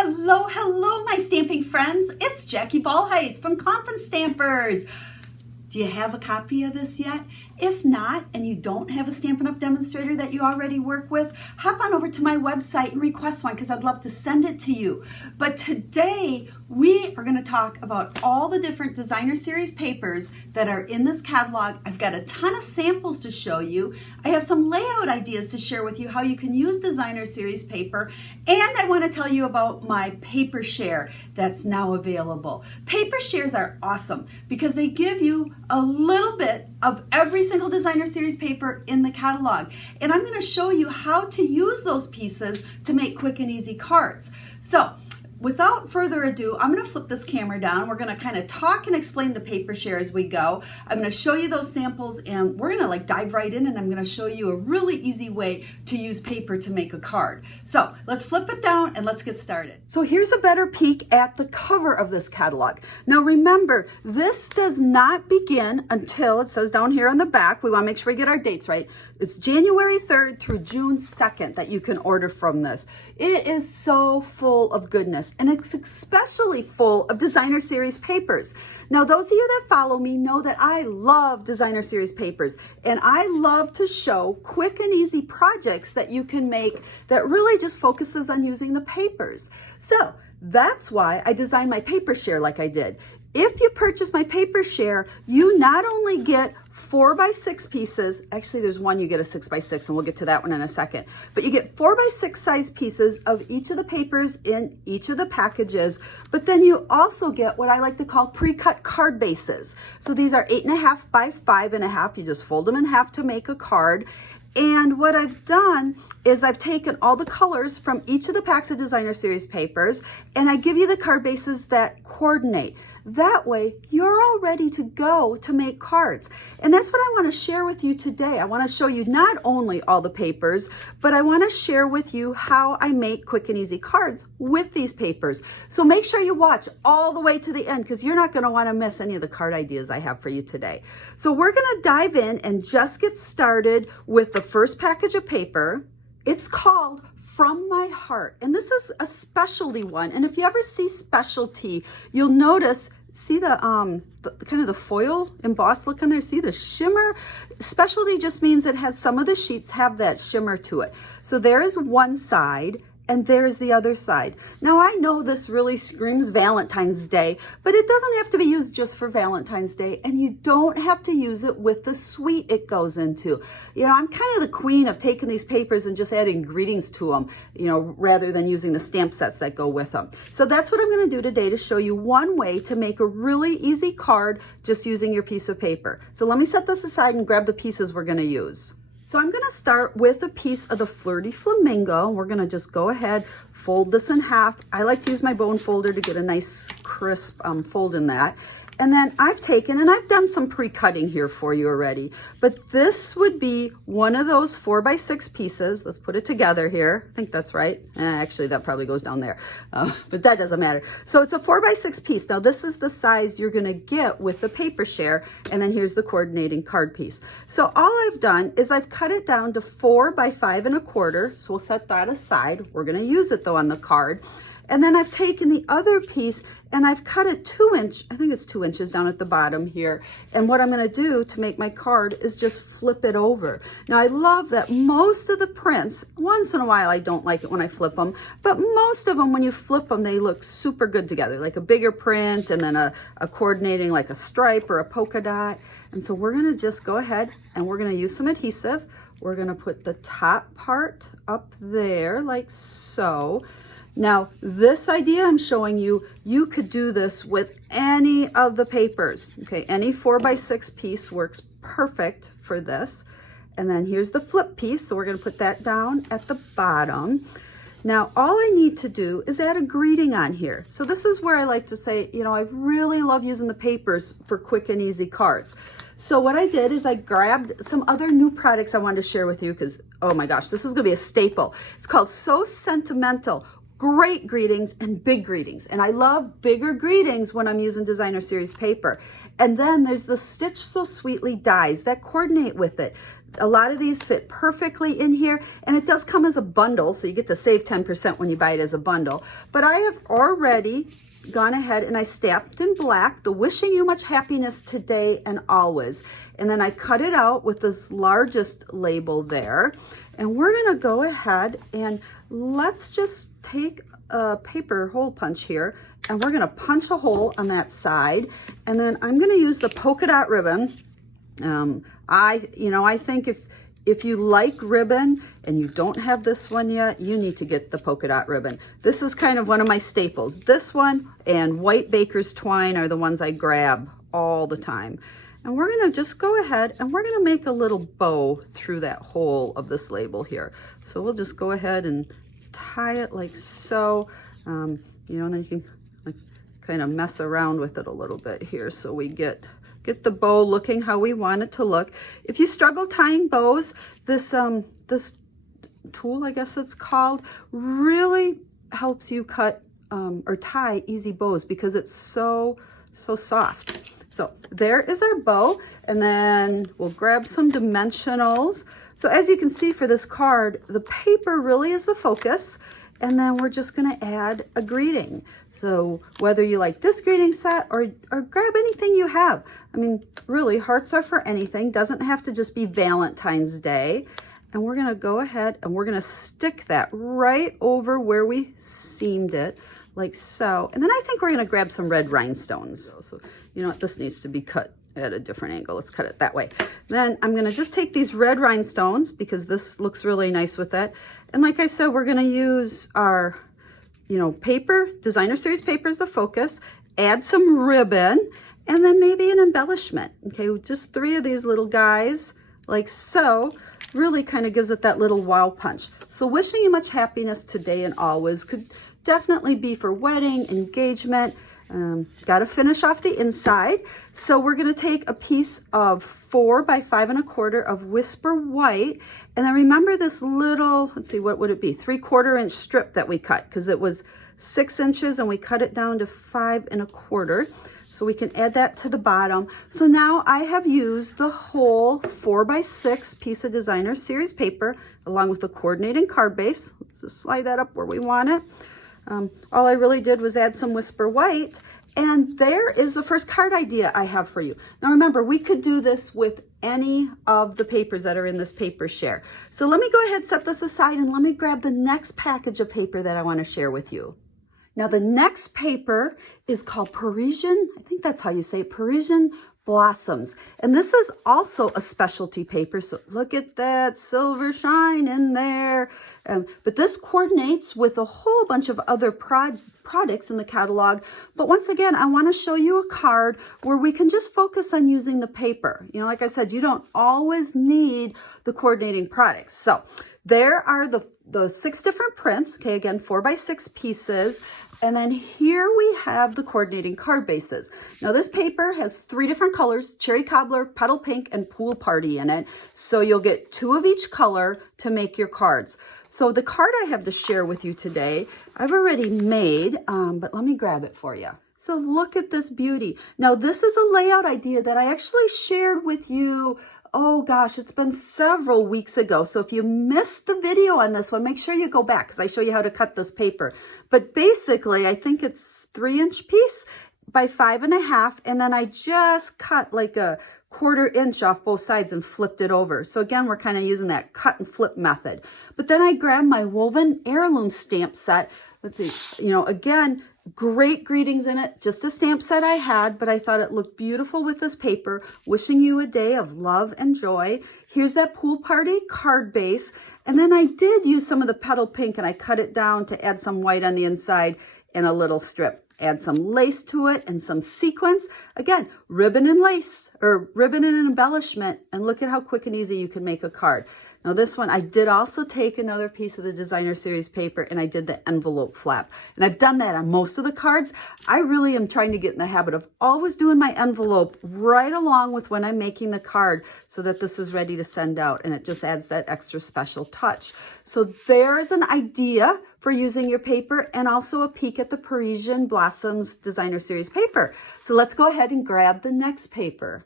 Hello, my stamping friends. It's Jackie Bolhuis from Klompen Stampers. Do you have a copy of this yet? If not, and you don't have a Stampin' Up! Demonstrator that you already work with, hop on over to my website and request one because I'd love to send it to you. But today, we are going to talk about all the different designer series papers that are in this catalog. I've got a ton of samples to show you. I have some layout ideas to share with you how you can use designer series paper. And I want to tell you about my paper share that's now available. Paper shares are awesome because they give you a little bit of every single designer series paper in the catalog. And I'm going to show you how to use those pieces to make quick and easy cards. So without further ado, I'm going to flip this camera down. We're going to kind of talk and explain the paper share as we go. I'm going to show you those samples and we're going to dive right in, and I'm going to show you a really easy way to use paper to make a card. So let's flip it down and let's get started. So here's a better peek at the cover of this catalog. Now remember, this does not begin until, it says down here on the back, we want to make sure we get our dates right. It's January 3rd through June 2nd that you can order from this. It is so full of goodness, and it's especially full of designer series papers. Now, those of you that follow me know that I love designer series papers, and I love to show quick and easy projects that you can make that really just focuses on using the papers. So that's why I designed my paper share like I did. If you purchase my paper share, you not only get 4x6 pieces, actually there's one you get a 6x6, and we'll get to that one in a second, but you get 4x6 size pieces of each of the papers in each of the packages, but then you also get what I like to call pre-cut card bases. So these are 8.5 by 5.5, you just fold them in half to make a card. And what I've done is I've taken all the colors from each of the packs of designer series papers, and I give you the card bases that coordinate. That way, you're all ready to go to make cards. And that's what I want to share with you today. I want to show you not only all the papers, but I want to share with you how I make quick and easy cards with these papers. So make sure you watch all the way to the end because you're not going to want to miss any of the card ideas I have for you today. So we're going to dive in and just get started with the first package of paper. It's called From My Heart, and this is a specialty one. And if you ever see specialty, you'll notice, see the kind of the foil embossed look on there, see the shimmer? Specialty just means it has, some of the sheets have that shimmer to it. So there is one side, and there's the other side. Now I know this really screams Valentine's Day, but it doesn't have to be used just for Valentine's Day, and you don't have to use it with the suite it goes into. You know, I'm kind of the queen of taking these papers and just adding greetings to them, you know, rather than using the stamp sets that go with them. So that's what I'm gonna do today to show you one way to make a really easy card just using your piece of paper. So let me set this aside and grab the pieces we're gonna use. So I'm going to start with a piece of the Flirty Flamingo. We're going to just go ahead, fold this in half. I like to use my bone folder to get a nice crisp fold in that. And then I've taken, and I've done some pre-cutting here for you already, but this would be one of those 4x6 pieces. Let's put it together here. I think that's right. Actually, that probably goes down there, but that doesn't matter. So it's a 4x6 piece. Now this is the size you're gonna get with the paper share, and then here's the coordinating card piece. So all I've done is I've cut it down to 4 by 5.25. So we'll set that aside. We're gonna use it though on the card. And then I've taken the other piece and I've cut it 2 inch, I think it's 2 inches down at the bottom here. And what I'm gonna do to make my card is just flip it over. Now I love that most of the prints, once in a while I don't like it when I flip them, but most of them when you flip them, they look super good together, like a bigger print and then a coordinating like a stripe or a polka dot. And so we're gonna just go ahead and we're gonna use some adhesive. We're gonna put the top part up there like so. Now, this idea I'm showing you, you could do this with any of the papers, okay? Any 4x6 piece works perfect for this. And then here's the flip piece, so we're gonna put that down at the bottom. Now, all I need to do is add a greeting on here. So this is where I like to say, you know, I really love using the papers for quick and easy cards. So what I did is I grabbed some other new products I wanted to share with you because, oh my gosh, this is gonna be a staple. It's called So Sentimental. Great greetings and big greetings. And I love bigger greetings when I'm using designer series paper. And then there's the Stitch So Sweetly dies that coordinate with it. A lot of these fit perfectly in here, and it does come as a bundle, so you get to save 10% when you buy it as a bundle. But I have already gone ahead and I stamped in black the wishing you much happiness today and always. And then I cut it out with this largest label there. And we're gonna go ahead and let's just take a paper hole punch here, and we're gonna punch a hole on that side. And then I'm gonna use the polka dot ribbon. I think if you like ribbon and you don't have this one yet, you need to get the polka dot ribbon. This is kind of one of my staples. This one and white baker's twine are the ones I grab all the time. And we're gonna just go ahead and we're gonna make a little bow through that hole of this label here. So we'll just go ahead and tie it like so, and then you can like kind of mess around with it a little bit here so we get the bow looking how we want it to look. If you struggle tying bows, this tool, I guess it's called, really helps you cut or tie easy bows because it's so soft. So there is our bow, and then we'll grab some dimensionals. So as you can see for this card, the paper really is the focus, and then we're just gonna add a greeting. So whether you like this greeting set or grab anything you have. I mean, really, hearts are for anything. Doesn't have to just be Valentine's Day. And we're gonna go ahead and we're gonna stick that right over where we seamed it, like so. And then I think we're gonna grab some red rhinestones. So you know what, this needs to be cut at a different angle. Let's cut it that way. Then I'm gonna just take these red rhinestones because this looks really nice with it. And like I said, we're gonna use our paper, designer series paper is the focus, add some ribbon, and then maybe an embellishment. Okay, just 3 of these little guys, like so, really kind of gives it that little wow punch. So wishing you much happiness today and always could definitely be for wedding, engagement. Got to finish off the inside. So we're going to take a piece of 4 by 5 1/4 of Whisper White. And then remember this little, let's see, what would it be? 3/4 inch strip that we cut because it was 6 inches and we cut it down to 5 1/4. So we can add that to the bottom. So now I have used the whole 4 by 6 piece of designer series paper along with the coordinating card base. Let's just slide that up where we want it. All I really did was add some Whisper White, and there is the first card idea I have for you. Now remember, we could do this with any of the papers that are in this paper share. So let me go ahead, set this aside, and let me grab the next package of paper that I want to share with you. Now the next paper is called Parisian, I think that's how you say it, Parisian Blossoms. And this is also a specialty paper. So look at that silver shine in there. But this coordinates with a whole bunch of other products in the catalog. But once again, I want to show you a card where we can just focus on using the paper. Like I said, you don't always need the coordinating products. So there are the 6 different prints. Okay, again, 4 by 6 pieces. And then here we have the coordinating card bases. Now this paper has 3 different colors, cherry cobbler, petal pink, and pool party in it. So you'll get 2 of each color to make your cards. So the card I have to share with you today, I've already made, but let me grab it for you. So look at this beauty. Now this is a layout idea that I actually shared with you. Oh gosh, it's been several weeks ago. So if you missed the video on this one, make sure you go back because I show you how to cut this paper. But basically, I think it's 3-inch piece by 5 1/2. And then I just cut like a 1/4 inch off both sides and flipped it over. So again, we're kind of using that cut and flip method. But then I grabbed my woven heirloom stamp set. Let's see, again, great greetings in it. Just a stamp set I had, but I thought it looked beautiful with this paper. Wishing you a day of love and joy. Here's that pool party card base. And then I did use some of the petal pink and I cut it down to add some white on the inside and a little strip. Add some lace to it and some sequins. Again, ribbon and lace, or ribbon and an embellishment. And look at how quick and easy you can make a card. Now this one, I did also take another piece of the designer series paper and I did the envelope flap. And I've done that on most of the cards. I really am trying to get in the habit of always doing my envelope right along with when I'm making the card so that this is ready to send out, and it just adds that extra special touch. So there's an idea for using your paper and also a peek at the Parisian Blossoms designer series paper. So let's go ahead and grab the next paper.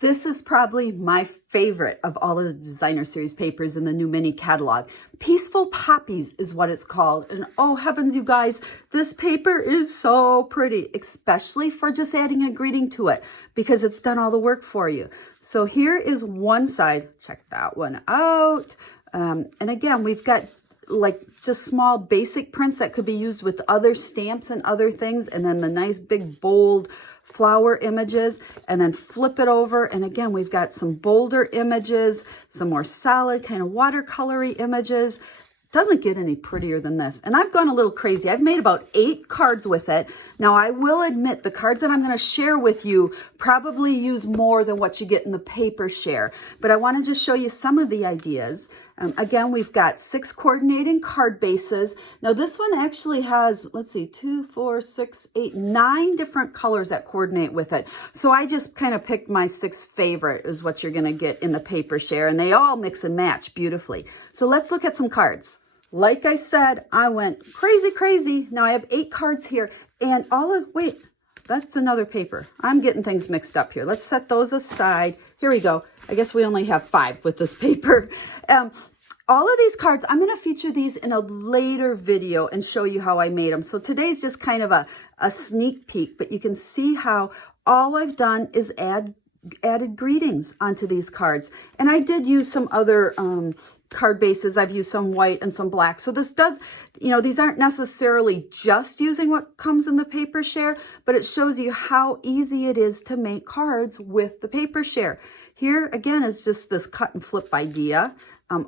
This is probably my favorite of all of the designer series papers in the new mini catalog. Peaceful Poppies is what it's called. And oh heavens, you guys, this paper is so pretty, especially for just adding a greeting to it because it's done all the work for you. So here is one side. Check that one out. And again, we've got like just small basic prints that could be used with other stamps and other things. And then the nice big bold flower images, and then flip it over. And again, we've got some bolder images, some more solid kind of watercolory images. Doesn't get any prettier than this. And I've gone a little crazy. I've made about 8 cards with it. Now, I will admit the cards that I'm going to share with you probably use more than what you get in the paper share. But I want to just show you some of the ideas. Again, we've got 6 coordinating card bases. Now, this one actually has, let's see, 2, 4, 6, 8, 9 different colors that coordinate with it. So I just kind of picked my 6 favorite is what you're going to get in the paper share. And they all mix and match beautifully. So let's look at some cards. Like I said, I went crazy. Now I have 8 cards here and wait, that's another paper. I'm getting things mixed up here. Let's set those aside. Here we go. I guess we only have 5 with this paper. All of these cards, I'm going to feature these in a later video and show you how I made them. So today's just kind of a sneak peek, but you can see how all I've done is added greetings onto these cards. And I did use some other card bases. I've used some white and some black. So this does, these aren't necessarily just using what comes in the paper share, but it shows you how easy it is to make cards with the paper share. Here again is just this cut and flip idea.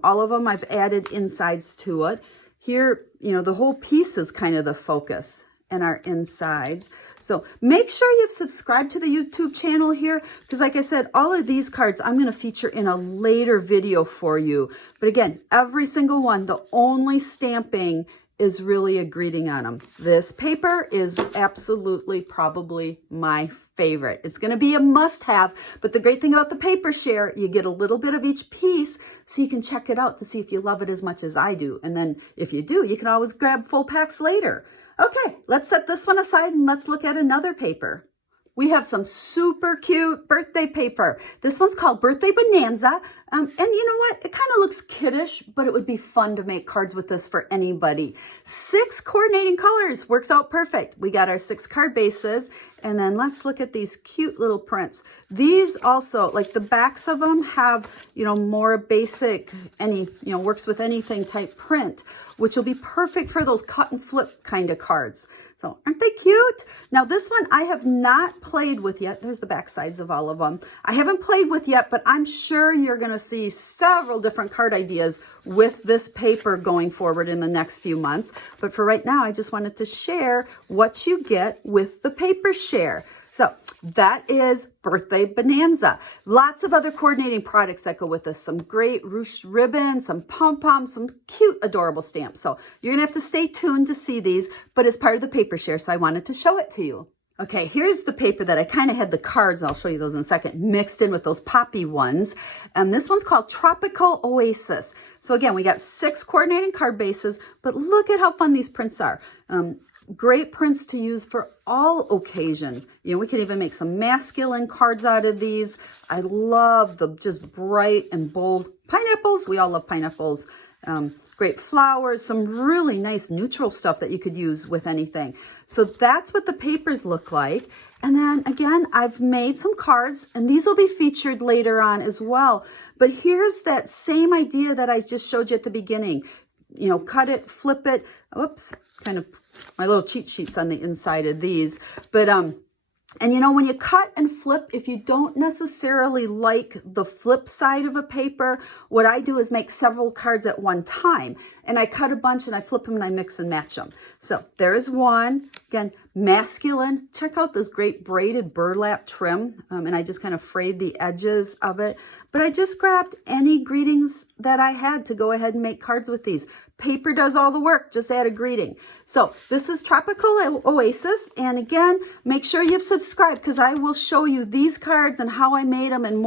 All of them I've added insides to it. Here, the whole piece is kind of the focus and our insides. So make sure you've subscribed to the YouTube channel here, because like I said, all of these cards I'm going to feature in a later video for you. But again, every single one, the only stamping is really a greeting on them. This paper is absolutely probably my favorite. It's going to be a must-have, but the great thing about the paper share, you get a little bit of each piece so you can check it out to see if you love it as much as I do. And then if you do, you can always grab full packs later. Okay, let's set this one aside and let's look at another paper. We have some super cute birthday paper. This one's called Birthday Bonanza. And you know what? It kind of looks kiddish, but it would be fun to make cards with this for anybody. 6 coordinating colors works out perfect. We got our 6 card bases. And then let's look at these cute little prints. These also, like the backs of them have, more basic, works with anything type print, which will be perfect for those cut and flip kind of cards. So aren't they cute? Now this one I have not played with yet. There's the back sides of all of them. I haven't played with yet, but I'm sure you're going to see several different card ideas with this paper going forward in the next few months. But for right now, I just wanted to share what you get with the paper share. So that is Birthday Bonanza. Lots of other coordinating products that go with this. Some great ruched ribbon, some pom-poms, some cute, adorable stamps. So you're going to have to stay tuned to see these, but it's part of the paper share, so I wanted to show it to you. Okay, here's the paper that I kind of had the cards, and I'll show you those in a second, mixed in with those poppy ones. And this one's called Tropical Oasis. So again, we got 6 coordinating card bases, but look at how fun these prints are. Great prints to use for all occasions. We can even make some masculine cards out of these. I love the just bright and bold pineapples. We all love pineapples. Great flowers, some really nice neutral stuff that you could use with anything. So that's what the papers look like. And then again, I've made some cards, and these will be featured later on as well. But here's that same idea that I just showed you at the beginning. Cut it, flip it. Oops, kind of my little cheat sheets on the inside of these. But, and when you cut and flip, if you don't necessarily like the flip side of a paper, what I do is make several cards at one time. And I cut a bunch and I flip them and I mix and match them. So there's one. Again, masculine. Check out this great braided burlap trim. And I just kind of frayed the edges of it. But I just grabbed any greetings that I had to go ahead and make cards with these. Paper does all the work, just add a greeting. So this is Tropical Oasis. And again, make sure you've subscribed because I will show you these cards and how I made them and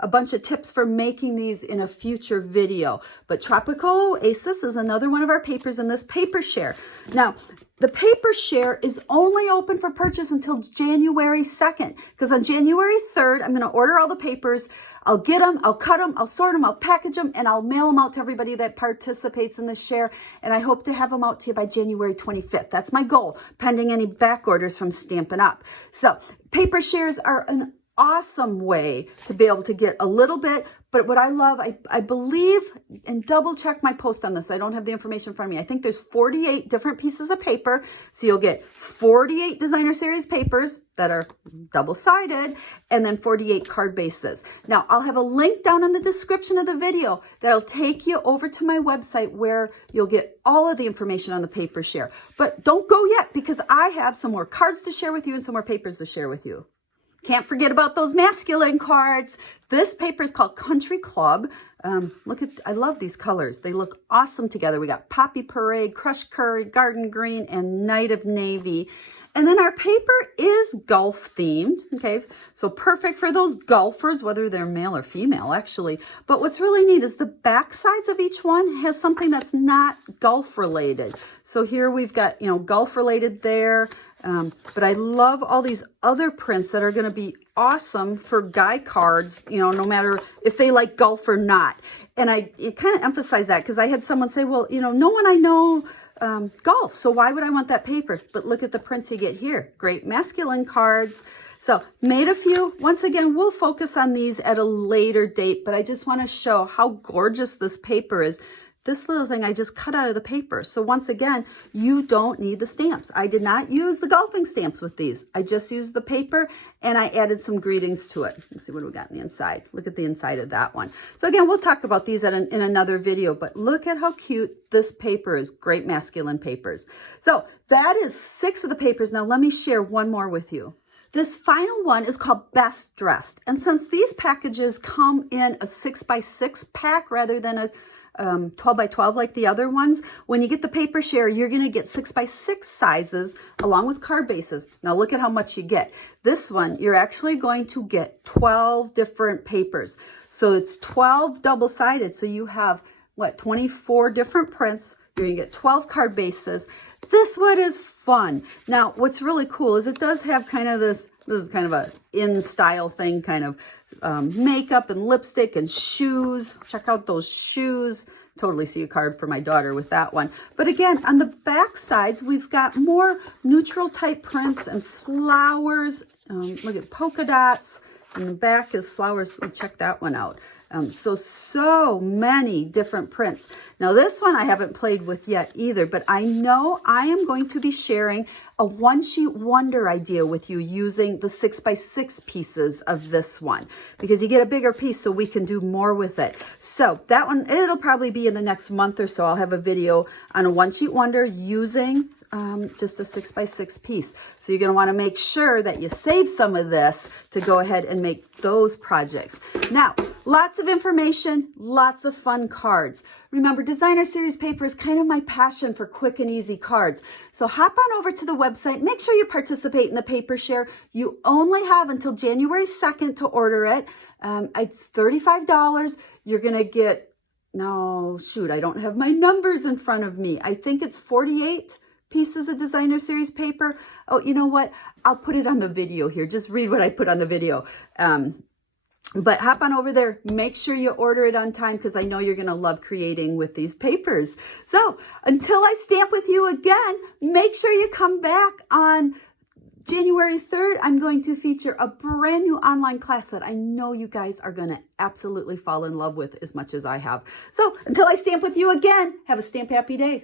a bunch of tips for making these in a future video. But Tropical Oasis is another one of our papers in this paper share. Now, the paper share is only open for purchase until January 2nd, because on January 3rd, I'm going to order all the papers. I'll get them, I'll cut them, I'll sort them, I'll package them, and I'll mail them out to everybody that participates in the share. And I hope to have them out to you by January 25th. That's my goal, pending any back orders from Stampin' Up. So paper shares are an awesome way to be able to get a little bit. But what I love, I believe, and double check my post on this, I don't have the information in front of me. I think there's 48 different pieces of paper. So you'll get 48 designer series papers that are double-sided, and then 48 card bases. Now, I'll have a link down in the description of the video that'll take you over to my website where you'll get all of the information on the paper share. But don't go yet, because I have some more cards to share with you and some more papers to share with you. Can't forget about those masculine cards. This paper is called Country Club. I love these colors. They look awesome together. We got Poppy Parade, Crushed Curry, Garden Green, and Night of Navy. And then our paper is golf themed, okay? So perfect for those golfers, whether they're male or female, actually. But what's really neat is the back sides of each one has something that's not golf related. So here we've got, golf related there. But I love all these other prints that are going to be awesome for guy cards, no matter if they like golf or not. And it kind of emphasized that because I had someone say, well, no one I know golf, so why would I want that paper? But look at the prints you get here. Great masculine cards. So made a few. Once again, we'll focus on these at a later date, but I just want to show how gorgeous this paper is. This little thing I just cut out of the paper. So once again, you don't need the stamps. I did not use the golfing stamps with these. I just used the paper and I added some greetings to it. Let's see what we got on the inside. Look at the inside of that one. So again, we'll talk about these in another video, but look at how cute this paper is. Great masculine papers. So that is 6 of the papers. Now let me share one more with you. This final one is called Best Dressed. And since these packages come in a 6x6 pack rather than a 12 by 12 like the other ones, when you get the paper share, you're going to get 6x6 sizes along with card bases. Now look at how much you get. This one, you're actually going to get 12 different papers. So it's 12 double-sided. So you have, 24 different prints. You're going to get 12 card bases. This one is fun. Now, what's really cool is it does have kind of this is kind of a in-style thing, kind of makeup and lipstick and shoes. Check out those shoes. Totally see a card for my daughter with that one. But again, on the back sides, we've got more neutral type prints and flowers. Look at polka dots. And the back is flowers. Check that one out. So many different prints. Now this one I haven't played with yet either, but I know I am going to be sharing a one-sheet wonder idea with you using the 6x6 pieces of this one, because you get a bigger piece so we can do more with it. So that one, it'll probably be in the next month or so. I'll have a video on a one-sheet wonder using just a 6x6 piece. So you're going to want to make sure that you save some of this to go ahead and make those projects. Now, lots of information, lots of fun cards. Remember, designer series paper is kind of my passion for quick and easy cards. So hop on over to the website. Make sure you participate in the paper share. You only have until January 2nd to order it. It's $35. You're going to get, I don't have my numbers in front of me. I think it's 48 pieces of designer series paper. Oh, you know what? I'll put it on the video here. Just read what I put on the video. But hop on over there. Make sure you order it on time because I know you're going to love creating with these papers. So until I stamp with you again, make sure you come back on January 3rd. I'm going to feature a brand new online class that I know you guys are going to absolutely fall in love with as much as I have. So until I stamp with you again, have a stamp happy day.